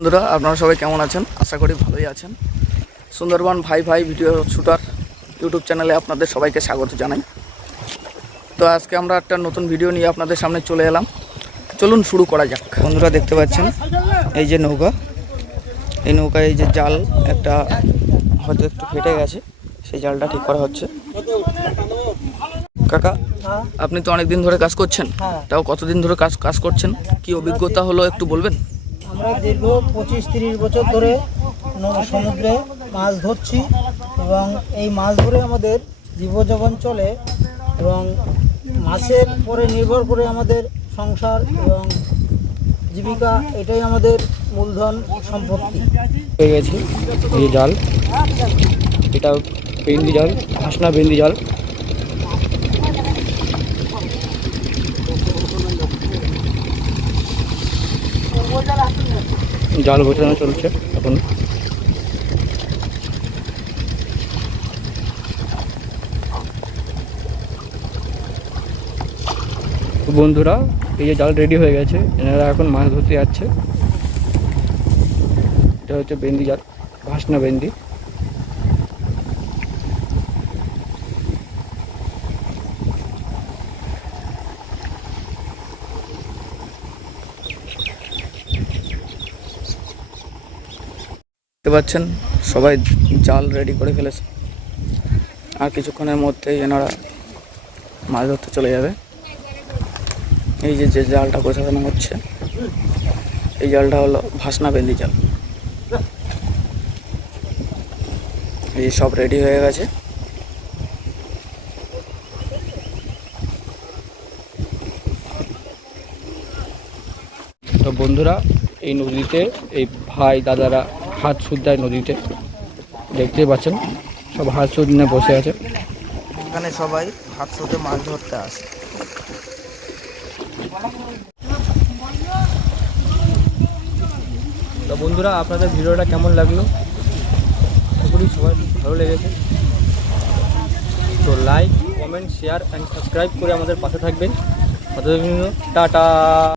বন্ধুরা আপনারা সবাই কেমন আছেন? আশা করি ভালোই আছেন। সুন্দরবন ভাই ভাই ভিডিও শুটার ইউটিউব চ্যানেলে আপনাদের সবাইকে স্বাগত জানাই। তো আজকে আমরা একটা নতুন ভিডিও নিয়ে আপনাদের সামনে চলে এলাম। চলুন শুরু করা যাক। বন্ধুরা দেখতে পাচ্ছেন এই যে নৌকা, এই নৌকায় এই যে জাল একটা হয়তো একটু ফেটে গেছে, সেই জালটা ঠিক করা হচ্ছে। কাকা, আপনি তো অনেক দিন ধরে কাজ করছেন, তাও কতদিন ধরে কাজ করছেন, কি অভিজ্ঞতা হলো একটু বলবেন? আমরা দীর্ঘ 25-30 বছর ধরে সমুদ্রে মাছ ধরছি এবং এই মাছ ধরে আমাদের জীবনযাপন চলে এবং মাছের পরে নির্ভর করে আমাদের সংসার এবং জীবিকা, এটাই আমাদের মূলধন সম্পত্তি। হয়ে গেছে এই জাল, এটা বেন্দি জাল, হাসনা বেন্দি জাল। জাল গোছানো চলছে এখন। বন্ধুরা এই যে জাল রেডি হয়ে গেছে, এনারা এখন মাছ ধরতে যাচ্ছে। এটা হচ্ছে বেন্দি জাল, ভাসনা বেন্দি। দেখতে পাচ্ছেন সবাই জাল রেডি করে ফেলেছে, আর কিছুক্ষণের মধ্যেই এনারা মাছ ধরতে চলে যাবে। এই যে জালটা গোছানো হচ্ছে, এই জালটা হলো ভাসনা বেন্দি জাল। এই সব রেডি হয়ে গেছে। তো বন্ধুরা এই নদীতে এই ভাই দাদারা হাত সুদ্ধায় নদীতে, দেখতে পাচ্ছেন সব হাত সুদ নিয়ে বসে আছে। এখানে সবাই হাত সুদে মাছ ধরতে আসে। তো বন্ধুরা আপনাদের ভিডিওটা কেমন লাগলো? আশা করি সবাই ভালো লেগেছে। তো like, comment, share and subscribe করে আমাদের পাশে থাকবেন। টাটা।